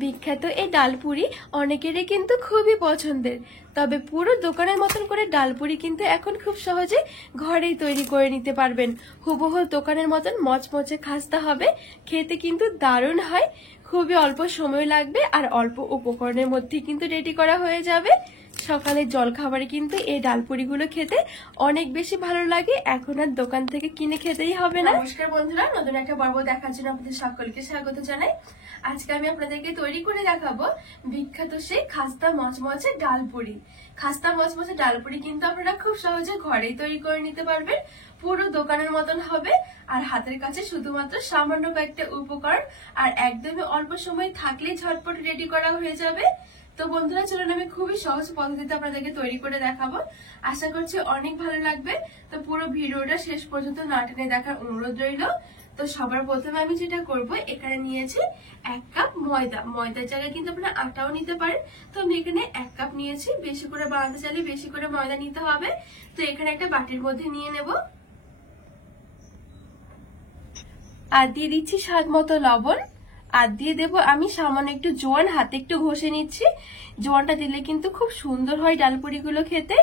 বিখ্যাত এই ডালপুরি অনেকেরই কিন্তু খুবই পছন্দের। তবে পুরো দোকানের মতন করে ডালপুরি কিন্তু এখন খুব সহজে ঘরেই তৈরি করে নিতে পারবেন। হুবহু দোকানের মতন মচমচে খাস্তা হবে, খেতে কিন্তু দারুণ হয়। খুবই অল্প সময় লাগবে আর অল্প উপকরণের মধ্যে কিন্তু রেডি করা হয়ে যাবে। সকালের জলখাবারে কিন্তু এই ডালপুরিগুলো খেতে অনেক বেশি ভালো লাগে, এখন আর দোকান থেকে কিনে খেতেই হবে না। নমস্কার বন্ধুরা, নতুন একটা পর্ব দেখার জন্য আপনাদের সকলকে স্বাগত জানাই। আজকে আমি আপনাদেরকে তৈরি করে দেখাবো বিখ্যাত সেই খাস্তা মচমচে ডালপুরি। খাস্তা মচমচে ডালপুরি কিন্তু আপনারা খুব সহজে ঘরেই তৈরি করে নিতে পারবেন। পুরো দোকানের মতন হবে আর হাতের কাছে শুধুমাত্র সামান্য কয়েকটা উপকরণ আর একদমই অল্প সময় থাকলেই ঝটপট রেডি করা হয়ে যাবে। তো বন্ধুরা চলুন আমি খুবই সহজ পদ্ধতিতে আপনাদেরকে তৈরি করে দেখাবো, আশা করছি অনেক ভালো লাগবে। তো পুরো ভিডিওটা শেষ পর্যন্ত না টেনে দেখার অনুরোধ রইল। তো সবার প্রথমে আমি যেটা করব, এখানে নিয়েছি 1 কাপ ময়দা। ময়দার জায়গায় কিন্তু আপনারা আটাও নিতে পারেন। তো আমি এখানে 1 কাপ নিয়েছি, বেশি করে বানাতে চাইলে বেশি করে ময়দা নিতে হবে। তো এখানে একটা বাটির মধ্যে নিয়ে নেব আর দিয়ে দিচ্ছি স্বাদ মতো লবণ। আর দিয়ে দেবো আমি সামান্য একটু জোয়ান, হাতে একটু ঘষে নিচ্ছি। জোয়ানটা দিলে কিন্তু খুব সুন্দর হয় ডালপুরিগুলো খেতে।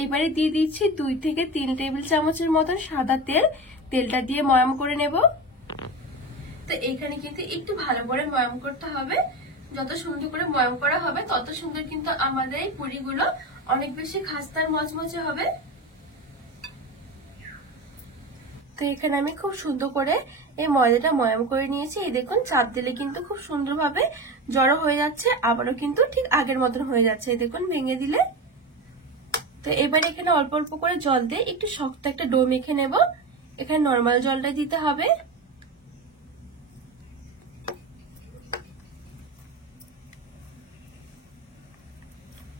এবারে দিয়ে দিচ্ছি 2 থেকে 3 টেবিল চামচের মতন সাদা তেল। তেলটা দিয়ে ময়াম করে নেব। তো এখানে কিন্তু একটু ভালো করে ময়াম করতে হবে। যত সুন্দর করে ময়াম করা হবে তত সুন্দর কিন্তু আমাদের এই পুরিগুলো অনেক বেশি খাস্তার মচমচে হবে। তো এখানে আমি খুব সুন্দর করে এই ময়দাটা ময়াম করে নিয়েছি। এই দেখুন, চাপ দিলে কিন্তু খুব সুন্দরভাবে জড়ো হয়ে যাচ্ছে, আবারও কিন্তু ঠিক আগের মতন হয়ে যাচ্ছে। এই দেখুন, ভেঙে দিলে। তো এবার এখানে অল্প অল্প করে জল দিয়ে একটু শক্ত একটা ডো মেখে নেব। এখানে নর্মাল জলটা দিতে হবে।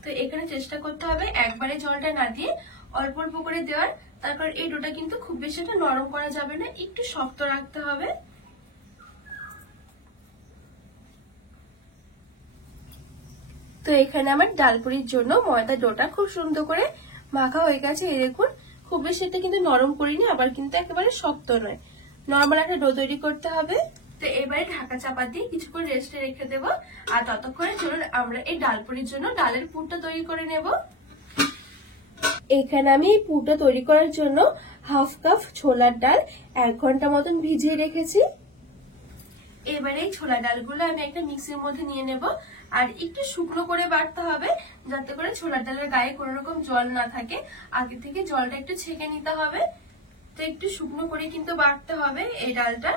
তো এখানে চেষ্টা করতে হবে একবারে জলটা না দিয়ে অল্প অল্প করে দেওয়ার, তার কারণ এই ডোটা কিন্তু খুব বেশি একটা নরম করা যাবে না, একটু শক্ত রাখতে হবে। তো এখানে আমার ডালপুরির জন্য ময়দা ডোটা খুব সুন্দর করে মাখা হয়ে গেছে। এই দেখুন, খুব বেশি এটা কিন্তু নরম করিনি, আবার কিন্তু একেবারে শক্ত নয়, নর্মাল একটা ডো তৈরি করতে হবে। তো এবারে ঢাকা চাপা দিয়ে কিছুক্ষণ রেস্টে রেখে দেবো। আর ততক্ষণে চলুন আমরা এই ডালপুরির জন্য ডালের পুরটা তৈরি করে নেব। এখানে আমি এই পুরটা তৈরি করার জন্য 1/2 কাপ ছোলার ডাল 1 ঘন্টা মতন ভিজিয়ে রেখেছি। এবারে এই ছোলা ডালগুলো আমি একটা মিক্সির মধ্যে নিয়ে নেব। আর একটু শুকনো করে বাটতে হবে, যাতে করে ছোলার ডালের গায়ে কোনো রকম জল না থাকে। আগে থেকে জলটা একটু ছেঁকে নিতে হবে। তো একটু শুকনো করে কিন্তু বাটতে হবে এই ডালটা।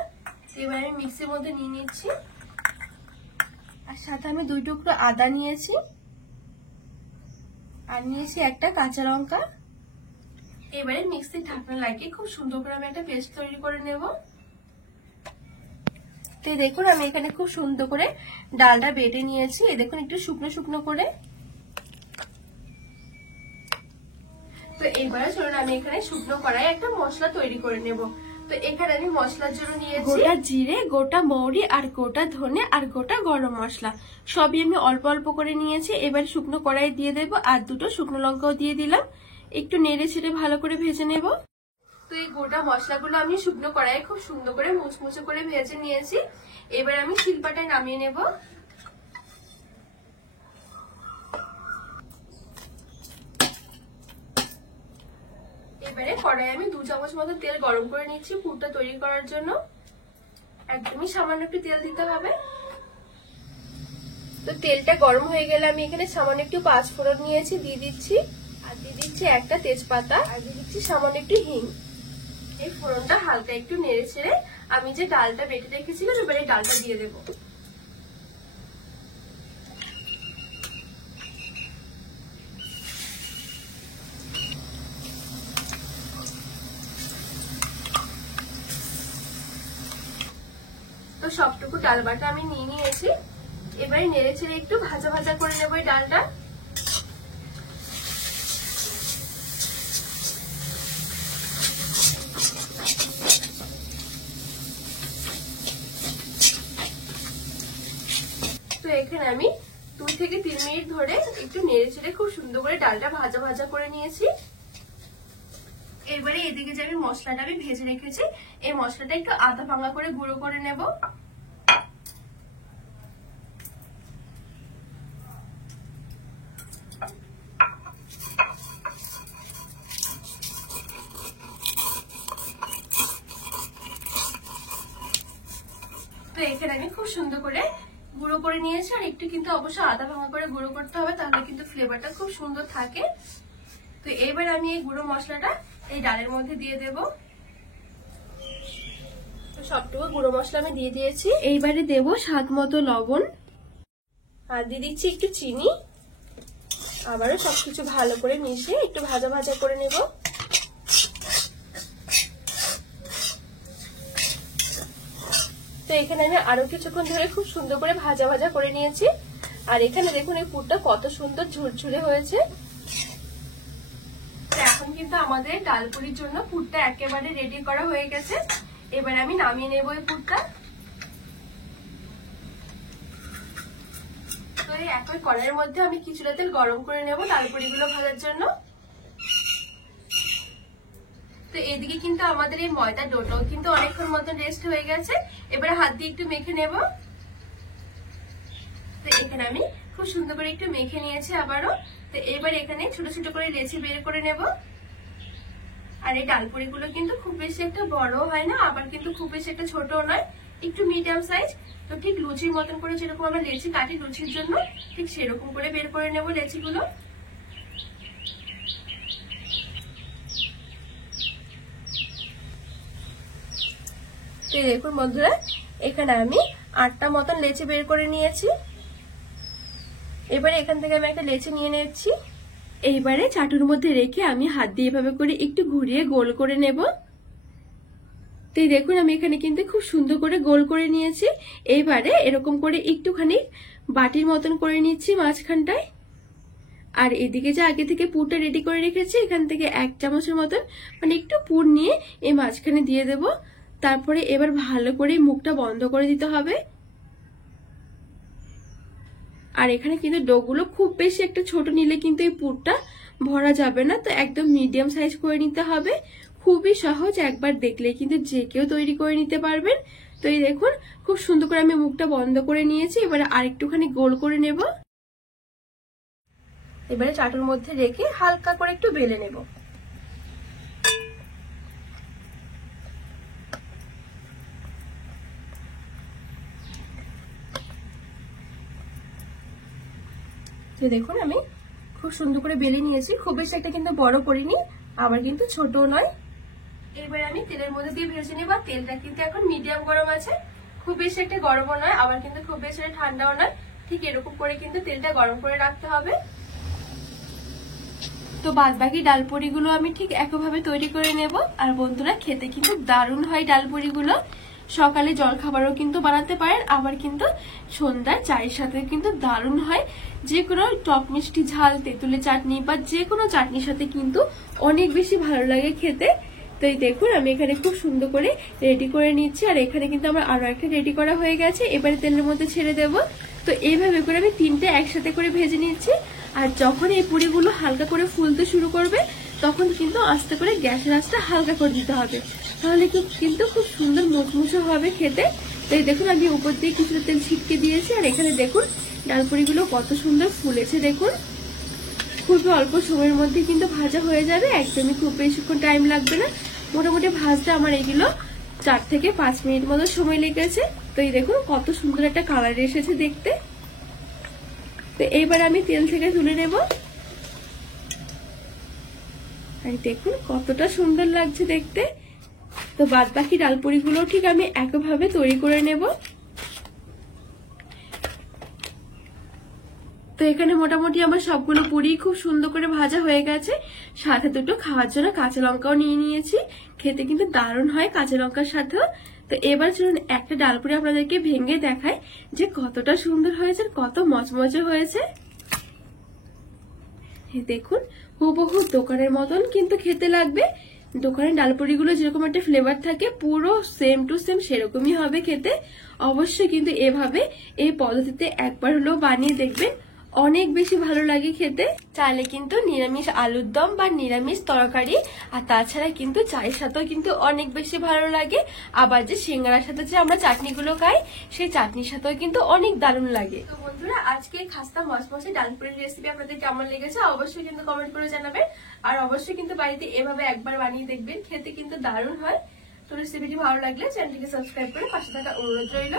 এবার আমি মিক্সির মধ্যে নিয়ে নিচ্ছি। আর সাথে আমি 2 টুকরো আদা নিয়েছি, আর নিয়েছি একটা কাঁচা লঙ্কা। এবারে মিক্সির ঢাকনা লাগিয়ে খুব সুন্দর করে আমি একটা পেস্ট তৈরি করে নেব। তো দেখুন, আমি এখানে খুব সুন্দর করে ডালটা বেটে নিয়েছি। এই দেখুন, একটু শুকনো শুকনো করে। তো এবারে চলুন আমি এখানে শুকনো কড়াই একটা মশলা তৈরি করে নেব। তো এখানে আমি মশলার জন্য নিয়েছি গোটা জিরে, গোটা মৌরি, আর গোটা ধনে, আর গোটা গরম মশলা। সবই আমি অল্প অল্প করে নিয়েছি। এবার শুকনো কড়াই দিয়ে দেবো, আর 2টো শুকনো লঙ্কাও দিয়ে দিলাম। একটু নেড়ে ছেড়ে ভালো করে ভেজে নেব। তো এই গোটা মশলাগুলো আমি শুকনো কড়াইয়ে খুব সুন্দর করে মুচমুচে করে ভেজে নিয়েছি। এবার আমি শিলপাটায় নামিয়ে নেব। এবারে কড়াই আমি 2 চামচ মতো তেল গরম করে নিচ্ছি পুরটা তৈরি করার জন্য। একদমই সামান্য একটু তেল দিতে হবে। তো তেলটা গরম হয়ে গেলে আমি এখানে সামান্য একটু 5 ফোড়ন নিয়েছি, দিয়ে দিচ্ছি। আর দিয়ে দিচ্ছি একটা তেজপাতা, আর দিয়ে দিচ্ছি সামান্য একটু হিং। এই ফোড়নটা হালকা একটু নেড়ে ছেড়ে আমি যে ডালটা বেটে রেখেছিলাম, এবারে ডালটা দিয়ে দেবো। তো সবটুকু ডাল বাটা আমি নিয়ে নিয়েছি। এবারে নেড়ে ছেড়ে একটু ভাজা ভাজা করে নেবো এই ডালটা। তো এখানে আমি 2 থেকে 3 মিনিট ধরে একটু নেড়ে ছেড়ে খুব সুন্দর করে ডালটা ভাজা ভাজা করে নিয়েছি। এবারে এদিকে যে আমি মশলাটা আমি ভেজে রেখেছি, এই মশলাটা একটু আধা ভাঙা করে গুঁড়ো করে নেব। তো এখানে আমি খুব সুন্দর করে গুঁড়ো করে নিয়েছি, আর একটু কিন্তু অবশ্যই আদা ভাঙা করে গুঁড়ো করতে হবে, তাহলে কিন্তু ফ্লেভারটা খুব সুন্দর থাকে। তো এবার আমি এই গুঁড়ো মশলাটা এই ডালের মধ্যে দিয়ে দেব। তো সবটুকু গুঁড়ো মশলা আমি দিয়ে দিয়েছি। এইবারে দেব স্বাদ মতো লবণ, আর দিয়ে দিচ্ছি একটু চিনি। আবারও সবকিছু ভালো করে মিশিয়ে একটু ভাজা ভাজা করে নেব। তো এখানে আমি আরো কিছুক্ষণ ধরে খুব সুন্দর করে ভাজা ভাজা করে নিয়েছি, আর এখানে দেখুন এই পুরটা কত সুন্দর ঝুরঝুরে হয়েছে। এখন কিন্তু আমাদের ডালপুরির জন্য পুরটা একেবারে রেডি করা হয়ে গেছে। এবার আমি নামিয়ে নেব এই পুরটা। তো এই একই কড়াইয়ের মধ্যে আমি কিছুটা তেল গরম করে নেব ডালপুরি গুলো ভাজার জন্য। তো এদিকে কিন্তু আমাদের এই ময়দার ডোটাও কিন্তু অনেকক্ষণ মতন রেস্ট হয়ে গেছে। এবারে হাত দিয়ে একটু মেখে নেব। তো এখানে আমি খুব সুন্দর করে একটু মেখে নিয়েছি আবারও। তো এবার এখানে ছোট ছোট করে লেচি বের করে নেব। আর এই ডালপুরি গুলো কিন্তু খুব বেশি একটা বড় হয় না, আবার কিন্তু খুব বেশি একটা ছোটও নয়, একটু মিডিয়াম সাইজ। তো ঠিক লুচির মতন করে যেরকম আমরা লেচি কাটি লুচির জন্য, ঠিক সেরকম করে বের করে নেব লেচিগুলো। দেখুন বন্ধুরা, এখানে আমি 8টা মতন লেচি বের করে নিয়েছি। এবারে এখান থেকে আমি একটা লেচি নিয়ে নিচ্ছি। এইবারে চাটুর মধ্যে রেখে আমি হাত দিয়ে এভাবে করে একটু ঘুরিয়ে গোল করে নেব। তো দেখুন আমি এখানে কিন্তু খুব সুন্দর করে গোল করে নিয়েছি। এইবারে এরকম করে একটুখানি বাটির মতন করে নিচ্ছি মাঝখানটায়। আর এদিকে যে আগে থেকে পুরটা রেডি করে রেখেছি, এখান থেকে 1 চামচের মতন মানে একটু পুর নিয়ে এই মাঝখানে দিয়ে দেব। তারপরে এবার ভালো করে মুখটা বন্ধ করে দিতে হবে। আর এখানে কিন্তু ডোগুলো খুব বেশি একটা ছোট নিলে কিন্তু এই পুরটা ভরা যাবে না, তো একদম মিডিয়াম সাইজ করে নিতে হবে। খুবই সহজ, একবার দেখলে কিন্তু যে কেউ তৈরি করে নিতে পারবেন। তো এই দেখুন খুব সুন্দর করে আমি মুখটা বন্ধ করে নিয়েছি। এবারে আরেকটুখানি গোল করে নেব। এবারে চাটুর মধ্যে রেখে হালকা করে একটু বেলে নেব। তো দেখুন আমি খুব সুন্দর করে বেলে নিয়েছি। খুব বেশি একটা কিন্তু বড় করিনি, আবার কিন্তু ছোটও নয়। এবার আমি তেলের মধ্যে দিয়ে ভেজে নিব। তেলটা কিন্তু এখন মিডিয়াম গরম আছে, খুব বেশি একটা গরমও নয়, আবার কিন্তু খুব বেশি ঠান্ডাও নয়। ঠিক এরকম করে কিন্তু তেলটা গরম করে রাখতে হবে। তো বাদ বাকি ডালপুরি গুলো আমি ঠিক একইভাবে তৈরি করে নেব। আর বন্ধুরা, খেতে কিন্তু দারুণ হয় ডালপুরি গুলো। সকালে জলখাবারও কিন্তু বানাতে পারেন, আবার কিন্তু সন্ধ্যায় চায়ের সাথে কিন্তু দারুণ হয়। যে কোনো টক মিষ্টি ঝাল তেঁতুলের চাটনি বা যে কোনো চাটনির সাথে কিন্তু অনেক বেশি ভালো লাগে খেতে। তো এই দেখুন আমি এখানে খুব সুন্দর করে রেডি করে নিচ্ছি। আর এখানে কিন্তু আমার আরো একটা রেডি করা হয়ে গেছে। এবারে তেলের মধ্যে ছেড়ে দেব। তো এইভাবে করে আমি 3টে একসাথে করে ভেজে নিচ্ছি। আর যখন এই পুরিগুলো হালকা করে ফুলতে শুরু করবে, তখন কিন্তু আস্তে করে গ্যাসের আঁচটা হালকা করে দিতে হবে, তাহলে কিন্তু খুব সুন্দর মুচমুচে হবে খেতে। তো এই দেখুন আমি উপর দিয়ে কিছুটা তেল ছিটকে দিয়েছি। আর এখানে দেখুন ডালপুরিগুলো কত সুন্দর ফুলেছে। দেখুন খুবই অল্প সময়ের মধ্যে কিন্তু ভাজা হয়ে যাবে, একদমই খুব বেশিক্ষণ টাইম লাগবে না। মোটামুটি ভাজতে আমার এগুলো 4 থেকে 5 মিনিট মতো সময় লেগেছে। তো এই দেখুন কত সুন্দর একটা কালার এসেছে দেখতে। তো এইবার আমি তেল থেকে তুলে নেব। আর দেখুন কতটা সুন্দর লাগছে দেখতে। তো বাদ বাকি ডালপুরি গুলো ঠিক আমি একইভাবে তৈরি করে নেব। তো এখানে মোটামুটি আমার সবগুলো পুরি খুব সুন্দর করে ভাজা হয়ে গেছে। সাথে দুটো খাওয়ার জন্য কাঁচা লঙ্কাও নিয়ে নিয়েছি। খেতে কিন্তু দারুণ হয় কাঁচা লঙ্কার সাথেও। তো এবার চলুন একটা ডালপুরি আপনাদেরকে ভেঙে দেখায় যে কতটা সুন্দর হয়েছে, কত মচমচে হয়েছে। দেখুন হুবহু দোকানের মতন কিন্তু খেতে লাগবে। দোকানের ডালপুরি গুলো যেরকম একটা ফ্লেভার থাকে, পুরো সেম টু সেম সেরকমই হবে খেতে। অবশ্যই কিন্তু এভাবে এই পদ্ধতিতে একবার হলেও বানিয়ে দেখবেন, অনেক বেশি ভালো লাগে খেতে। চাইলে কিন্তু নিরামিষ আলুর দম বা নিরামিষ তরকারি আর তাছাড়া কিন্তু চায়ের সাথেও কিন্তু অনেক বেশি ভালো লাগে। আবার যে সিঙ্গারার সাথে যে আমরা চাটনিগুলো খাই সেই চাটনির সাথেও কিন্তু অনেক দারুণ লাগে। তো বন্ধুরা, আজকে খাস্তা মচমচে ডালপুরির রেসিপি আপনাদের কেমন লেগেছে অবশ্যই কিন্তু কমেন্ট করে জানাবেন। আর অবশ্যই কিন্তু বাড়িতে এভাবে একবার বানিয়ে দেখবেন, খেতে কিন্তু দারুণ হয়। তো রেসিপিটি ভালো লাগলে চ্যানেলটিকে সাবস্ক্রাইব করে পাশে থাকা অনুরোধ রইল।